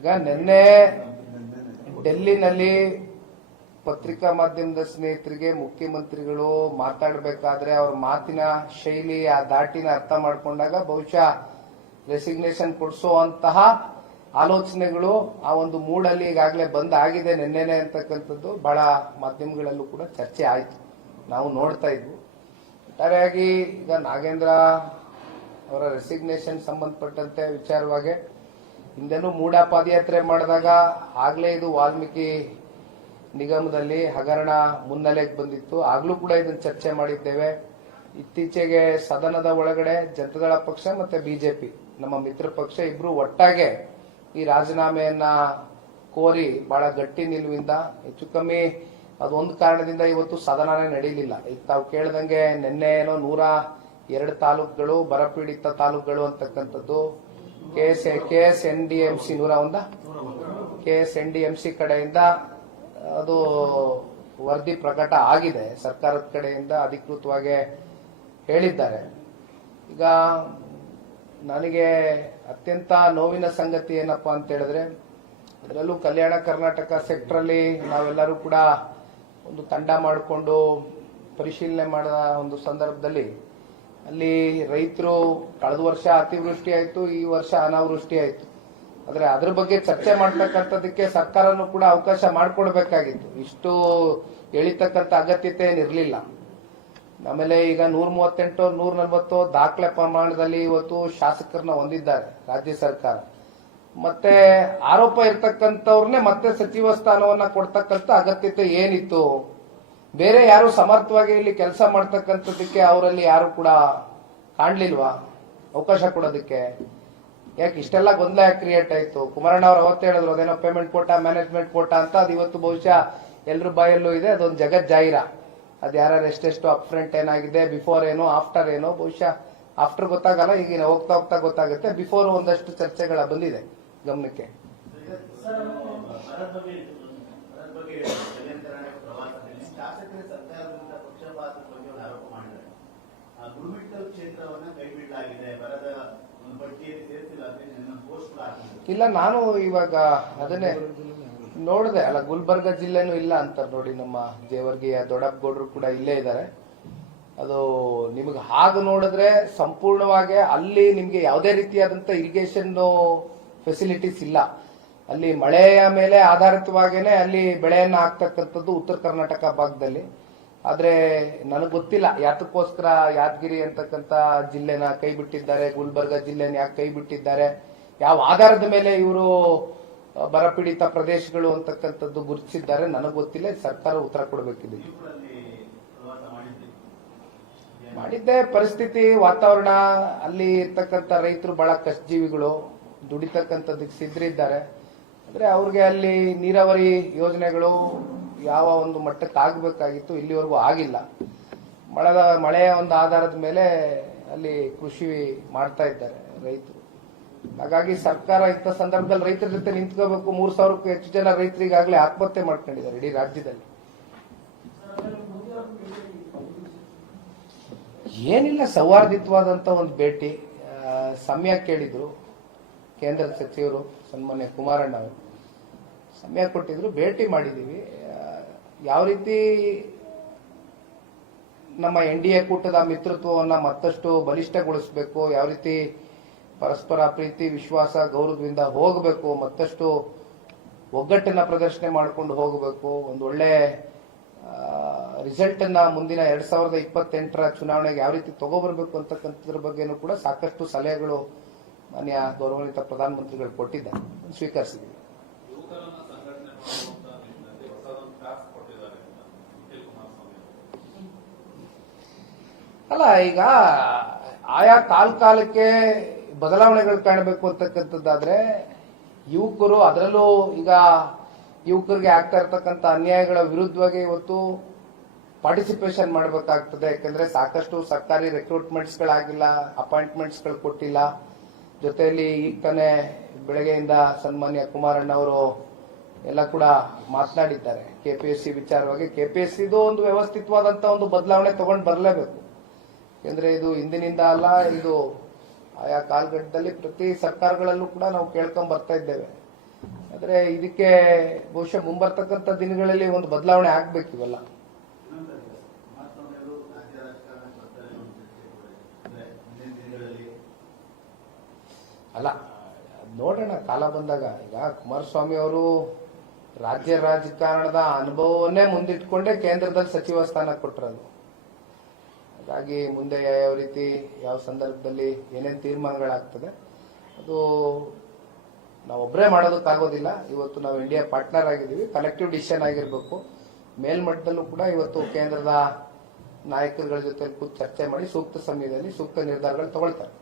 ಈಗ ನಿನ್ನೆ ಡೆಲ್ಲಿನಲ್ಲಿ ಪತ್ರಿಕಾ ಮಾಧ್ಯಮದ ಸ್ನೇಹಿತರಿಗೆ ಮುಖ್ಯಮಂತ್ರಿಗಳು ಮಾತಾಡಬೇಕಾದ್ರೆ ಅವ್ರ ಮಾತಿನ ಶೈಲಿ ಆ ದಾಟಿನ ಅರ್ಥ ಮಾಡ್ಕೊಂಡಾಗ ಬಹುಶಃ ರೆಸಿಗ್ನೇಷನ್ ಕೊಡಿಸುವಂತಹ ಆಲೋಚನೆಗಳು ಆ ಒಂದು ಮೂಡಲ್ಲಿ ಈಗಾಗಲೇ ಬಂದ್ ಆಗಿದೆ ನಿನ್ನೆನೆ ಅಂತಕ್ಕಂಥದ್ದು ಬಹಳ ಮಾಧ್ಯಮಗಳಲ್ಲೂ ಕೂಡ ಚರ್ಚೆ ಆಯಿತು. ನಾವು ನೋಡ್ತಾ ಇದ್ವು. ಒಟ್ಟಾರೆಯಾಗಿ ಈಗ ನಾಗೇಂದ್ರ ಅವರ ರೆಸಿಗ್ನೇಷನ್ ಸಂಬಂಧಪಟ್ಟಂತೆ ವಿಚಾರವಾಗಿ ಹಿಂದೆನೂ ಮೂಡ ಪಾದಯಾತ್ರೆ ಮಾಡಿದಾಗ ಆಗ್ಲೇ ಇದು ವಾಲ್ಮೀಕಿ ನಿಗಮದಲ್ಲಿ ಹಗರಣ ಮುನ್ನೆಲೆಗೆ ಬಂದಿತ್ತು. ಆಗ್ಲೂ ಕೂಡ ಇದನ್ನು ಚರ್ಚೆ ಮಾಡಿದ್ದೇವೆ. ಇತ್ತೀಚೆಗೆ ಸದನದ ಒಳಗಡೆ ಜನತಾದಳ ಪಕ್ಷ ಮತ್ತೆ ಬಿಜೆಪಿ ನಮ್ಮ ಮಿತ್ರ ಪಕ್ಷ ಇಬ್ರು ಒಟ್ಟಾಗೆ ಈ ರಾಜೀನಾಮೆಯನ್ನ ಕೋರಿ ಬಹಳ ಗಟ್ಟಿ ನಿಲುವಿಂದ ಹೆಚ್ಚು ಕಮ್ಮಿ ಅದೊಂದು ಕಾರಣದಿಂದ ಇವತ್ತು ಸದನನೇ ನಡೀಲಿಲ್ಲ. ಈಗ ತಾವು ಕೇಳ್ದಂಗೆ ನಿನ್ನೆ ಏನೋ 102 ತಾಲೂಕುಗಳು ಬರಪೀಡಿತ ತಾಲೂಕುಗಳು ಅಂತಕ್ಕಂಥದ್ದು KSNDMC 101 KSNDMC ಕಡೆಯಿಂದ ಅದು ವರದಿ ಪ್ರಕಟ ಆಗಿದೆ. ಸರ್ಕಾರದ ಕಡೆಯಿಂದ ಅಧಿಕೃತವಾಗಿ ಹೇಳಿದ್ದಾರೆ. ಈಗ ನನಗೆ ಅತ್ಯಂತ ನೋವಿನ ಸಂಗತಿ ಏನಪ್ಪಾ ಅಂತ ಹೇಳಿದ್ರೆ, ಅದರಲ್ಲೂ ಕಲ್ಯಾಣ ಕರ್ನಾಟಕ ಸೆಕ್ಟರ್ ಅಲ್ಲಿ ನಾವೆಲ್ಲರೂ ಕೂಡ ಒಂದು ತಂಡ ಮಾಡಿಕೊಂಡು ಪರಿಶೀಲನೆ ಮಾಡಿದ ಒಂದು ಸಂದರ್ಭದಲ್ಲಿ ಅಲ್ಲಿ ರೈತರು ಕಳೆದ ವರ್ಷ ಅತಿವೃಷ್ಟಿ ಆಯಿತು, ಈ ವರ್ಷ ಅನಾವೃಷ್ಟಿ ಆಯಿತು. ಆದ್ರೆ ಅದ್ರ ಬಗ್ಗೆ ಚರ್ಚೆ ಮಾಡ್ತಕ್ಕಂಥದಕ್ಕೆ ಸರ್ಕಾರನೂ ಕೂಡ ಅವಕಾಶ ಮಾಡಿಕೊಡ್ಬೇಕಾಗಿತ್ತು. ಇಷ್ಟು ಎಳಿತಕ್ಕಂಥ ಅಗತ್ಯತೆ ಏನಿರಲಿಲ್ಲ. ಆಮೇಲೆ ಈಗ 138 140 ದಾಖಲೆ ಪ್ರಮಾಣದಲ್ಲಿ ಇವತ್ತು ಶಾಸಕರನ್ನ ಹೊಂದಿದ್ದಾರೆ ರಾಜ್ಯ ಸರ್ಕಾರ. ಮತ್ತೆ ಆರೋಪ ಇರ್ತಕ್ಕಂಥವ್ರನ್ನೇ ಮತ್ತೆ ಸಚಿವ ಸ್ಥಾನವನ್ನ ಕೊಡ್ತಕ್ಕಂಥ ಅಗತ್ಯತೆ ಏನಿತ್ತು? ಬೇರೆ ಯಾರು ಸಮರ್ಥವಾಗಿ ಇಲ್ಲಿ ಕೆಲಸ ಮಾಡ್ತಕ್ಕಂಥದಕ್ಕೆ ಅವರಲ್ಲಿ ಯಾರು ಕೂಡ ಕಾಣ್ಲಿಲ್ವಾ ಅವಕಾಶ ಕೊಡೋದಕ್ಕೆ? ಯಾಕೆ ಇಷ್ಟೆಲ್ಲ ಗೊಂದಲ ಕ್ರಿಯೇಟ್ ಆಯ್ತು? ಕುಮಾರಣ್ಣ ಅವರು ಅವತ್ತು ಹೇಳಿದ್ರು ಅದೇನೋ ಪೇಮೆಂಟ್ ಕೋಟಾ ಮ್ಯಾನೇಜ್ಮೆಂಟ್ ಕೋಟಾ ಅಂತ. ಅದು ಇವತ್ತು ಬಹುಶಃ ಎಲ್ರ ಬಾಯಲ್ಲೂ ಇದೆ. ಅದೊಂದು ಜಗತ್ ಜಾಹಿರ. ಅದು ಯಾರು ಎಷ್ಟೆಷ್ಟು ಅಪ್ ಫ್ರಂಟ್ ಏನಾಗಿದೆ, ಬಿಫೋರ್ ಏನೋ ಆಫ್ಟರ್ ಏನೋ, ಬಹುಶಃ ಆಫ್ಟರ್ ಗೊತ್ತಾಗಲ್ಲ, ಈಗ ಹೋಗ್ತಾ ಹೋಗ್ತಾ ಗೊತ್ತಾಗುತ್ತೆ. ಬಿಫೋರ್ ಒಂದಷ್ಟು ಚರ್ಚೆಗಳ ಬಂದಿದೆ ಗಮನಕ್ಕೆ. ಇಲ್ಲ, ನಾನು ಇವಾಗ ಅದನ್ನೇ ನೋಡಿದೆ. ಅಲ್ಲ, ಗುಲ್ಬರ್ಗ ಜಿಲ್ಲೆನೂ ಇಲ್ಲ ಅಂತಾರೆ ನೋಡಿ. ನಮ್ಮ ಜೇವರ್ಗಿಯ ದೊಡ್ಡಪ್ಪಗೌಡರು ಕೂಡ ಇಲ್ಲೇ ಇದ್ದಾರೆ. ಅದು ನಿಮಗೆ ಹಾಗೆ ನೋಡಿದ್ರೆ ಸಂಪೂರ್ಣವಾಗಿ ಅಲ್ಲಿ ನಿಮ್ಗೆ ಯಾವುದೇ ರೀತಿಯಾದಂತ ಇರಿಗೇಷನ್ ಫೆಸಿಲಿಟೀಸ್ ಇಲ್ಲ. ಅಲ್ಲಿ ಮಳೆಯ ಮೇಲೆ ಆಧಾರಿತವಾಗೇನೆ ಅಲ್ಲಿ ಬೆಳೆಯನ್ನ ಹಾಕ್ತಕ್ಕಂಥದ್ದು ಉತ್ತರ ಕರ್ನಾಟಕ ಭಾಗದಲ್ಲಿ. ಆದ್ರೆ ನನಗೆ ಗೊತ್ತಿಲ್ಲ ಯಾತಕ್ಕೋಸ್ಕರ ಯಾದಗಿರಿ ಅಂತಕ್ಕಂಥ ಜಿಲ್ಲೆನ ಕೈ ಬಿಟ್ಟಿದ್ದಾರೆ, ಗುಲ್ಬರ್ಗ ಜಿಲ್ಲೆನ ಯಾಕೆ ಕೈ ಬಿಟ್ಟಿದ್ದಾರೆ, ಯಾವ ಆಧಾರದ ಮೇಲೆ ಇವರು ಬರಪೀಡಿತ ಪ್ರದೇಶಗಳು ಅಂತಕ್ಕಂಥದ್ದು ಗುರುತಿಸಿದ್ದಾರೆ ನನಗೆ ಗೊತ್ತಿಲ್ಲ. ಸರ್ಕಾರ ಉತ್ತರ ಕೊಡಬೇಕಿದೆ. ಮಾಡಿದ್ದೆ. ಪರಿಸ್ಥಿತಿ, ವಾತಾವರಣ, ಅಲ್ಲಿ ಇರ್ತಕ್ಕಂಥ ರೈತರು ಬಹಳ ಕಷ್ಟಜೀವಿಗಳು, ದುಡಿತಕ್ಕಂಥದ್ದಕ್ಕೆ ಸಿದ್ಧರಿದ್ದಾರೆ. ಅಂದ್ರೆ ಅವ್ರಿಗೆ ಅಲ್ಲಿ ನೀರಾವರಿ ಯೋಜನೆಗಳು ಯಾವ ಒಂದು ಮಟ್ಟಕ್ಕೆ ಆಗಬೇಕಾಗಿತ್ತು ಇಲ್ಲಿವರೆಗೂ ಆಗಿಲ್ಲ. ಮಳೆಯ ಒಂದು ಆಧಾರದ ಮೇಲೆ ಅಲ್ಲಿ ಕೃಷಿ ಮಾಡ್ತಾ ಇದ್ದಾರೆ ರೈತರು. ಹಾಗಾಗಿ ಸರ್ಕಾರ ಇಂಥ ಸಂದರ್ಭದಲ್ಲಿ ರೈತರ ಜೊತೆ ನಿಂತ್ಕೋಬೇಕು. 3,000ಕ್ಕೂ ಹೆಚ್ಚು ಜನ ರೈತರಿಗಾಗಲೇ ಆತ್ಮಹತ್ಯೆ ಮಾಡ್ಕೊಂಡಿದ್ದಾರೆ ಇಡೀ ರಾಜ್ಯದಲ್ಲಿ. ಏನಿಲ್ಲ, ಸೌಹಾರ್ದಿತವಾದಂತ ಒಂದು ಭೇಟಿ. ಸಮಯ ಕೇಳಿದ್ರು ಕೇಂದ್ರ ಸಚಿವರು ಸನ್ಮಾನ್ಯ ಕುಮಾರಣ್ಣ ಅವರು, ಸಮಯ ಕೊಟ್ಟಿದ್ರು, ಭೇಟಿ ಮಾಡಿದೀವಿ. ಯಾವ ರೀತಿ ನಮ್ಮ NDA ಕೂಟದ ಮಿತ್ರತ್ವವನ್ನ ಮತ್ತಷ್ಟು ಬಲಿಷ್ಠಗೊಳಿಸಬೇಕು, ಯಾವ ರೀತಿ ಪರಸ್ಪರ ಪ್ರೀತಿ ವಿಶ್ವಾಸ ಗೌರವದಿಂದ ಹೋಗಬೇಕು, ಮತ್ತಷ್ಟು ಒಗ್ಗಟ್ಟನ್ನ ಪ್ರದರ್ಶನ ಮಾಡಿಕೊಂಡು ಹೋಗಬೇಕು, ಒಂದು ಒಳ್ಳೆ ರಿಸಲ್ಟ್ ಅನ್ನ ಮುಂದಿನ 2028ರ ಚುನಾವಣೆಗೆ ಯಾವ ರೀತಿ ತಗೋಬರ್ಬೇಕು ಅಂತಕ್ಕಂಥದ್ರ ಬಗ್ಗೆನೂ ಕೂಡ ಸಾಕಷ್ಟು ಸಲಹೆಗಳು ಮಾನ್ಯ ಗೌರವಾನ್ವಿತ ಪ್ರಧಾನಮಂತ್ರಿಗಳು ಕೊಟ್ಟಿದ್ದಾರೆ, ಸ್ವೀಕರಿಸಿದ್ದೀವಿ. ಅಲ್ಲ, ಈಗ ಆಯಾ ಕಾಲಕ್ಕೆ ಬದಲಾವಣೆಗಳು ಕಾಣಬೇಕು ಅಂತಕ್ಕಂಥದ್ದಾದ್ರೆ ಯುವಕರು, ಅದರಲ್ಲೂ ಈಗ ಯುವಕರಿಗೆ ಆಗ್ತಾ ಇರ್ತಕ್ಕಂಥ ಅನ್ಯಾಯಗಳ ವಿರುದ್ಧವಾಗಿ ಇವತ್ತು ಪಾರ್ಟಿಸಿಪೇಷನ್ ಮಾಡಬೇಕಾಗ್ತದೆ. ಯಾಕಂದ್ರೆ ಸಾಕಷ್ಟು ಸರ್ಕಾರಿ ರಿಕ್ರೂಟ್ಮೆಂಟ್ಸ್ಗಳಾಗಿಲ್ಲ, ಅಪಾಯಿಂಟ್ಮೆಂಟ್ಸ್ಗಳು ಕೊಟ್ಟಿಲ್ಲ. ಜೊತೆಯಲ್ಲಿ ಈಗ ತಾನೇ ಬೆಳಗ್ಗೆಯಿಂದ ಸನ್ಮಾನ್ಯ ಕುಮಾರಣ್ಣ ಅವರು ಎಲ್ಲ ಕೂಡ ಮಾತನಾಡಿದ್ದಾರೆ KPSC ವಿಚಾರವಾಗಿ. KPSCದು ಒಂದು ವ್ಯವಸ್ಥಿತವಾದಂತ ಒಂದು ಬದಲಾವಣೆ ತಗೊಂಡು ಬರಲೇಬೇಕು. ಯಾಕಂದ್ರೆ ಇದು ಇಂದಿನಿಂದ ಅಲ್ಲ, ಇದು ಆಯಾ ಕಾಲಘಟ್ಟದಲ್ಲಿ ಪ್ರತಿ ಸರ್ಕಾರಗಳಲ್ಲೂ ಕೂಡ ನಾವು ಕೇಳ್ಕೊಂಡ್ ಬರ್ತಾ ಇದ್ದೇವೆ. ಆದ್ರೆ ಇದಕ್ಕೆ ಬಹುಶಃ ಮುಂಬರ್ತಕ್ಕಂಥ ದಿನಗಳಲ್ಲಿ ಒಂದು ಬದಲಾವಣೆ ಆಗ್ಬೇಕು ಇವೆಲ್ಲ. ಅಲ್ಲ ನೋಡೋಣ ಕಾಲ ಬಂದಾಗ. ಈಗ ಕುಮಾರಸ್ವಾಮಿ ಅವರು ರಾಜ್ಯ ರಾಜಕಾರಣದ ಅನುಭವವನ್ನೇ ಮುಂದಿಟ್ಕೊಂಡೇ ಕೇಂದ್ರದಲ್ಲಿ ಸಚಿವ ಸ್ಥಾನ ಕೊಟ್ಟರದು. ಹಾಗಾಗಿ ಮುಂದೆ ಯಾವ ರೀತಿ ಯಾವ ಸಂದರ್ಭದಲ್ಲಿ ಏನೇನು ತೀರ್ಮಾನಗಳಾಗ್ತದೆ ಅದು ನಾವೊಬ್ಬರೇ ಮಾಡೋದಕ್ಕಾಗೋದಿಲ್ಲ. ಇವತ್ತು ನಾವು ಇಂಡಿಯಾ ಪಾರ್ಟ್ನರ್ ಆಗಿದ್ದೀವಿ, ಕಲೆಕ್ಟಿವ್ ಡಿಸಿಷನ್ ಆಗಿರಬೇಕು. ಮೇಲ್ಮಟ್ಟದಲ್ಲೂ ಕೂಡ ಇವತ್ತು ಕೇಂದ್ರದ ನಾಯಕರುಗಳ ಜೊತೆ ಕೂತು ಚರ್ಚೆ ಮಾಡಿ ಸೂಕ್ತ ಸಮಯದಲ್ಲಿ ಸೂಕ್ತ ನಿರ್ಧಾರಗಳು ತಗೊಳ್ತಾರೆ.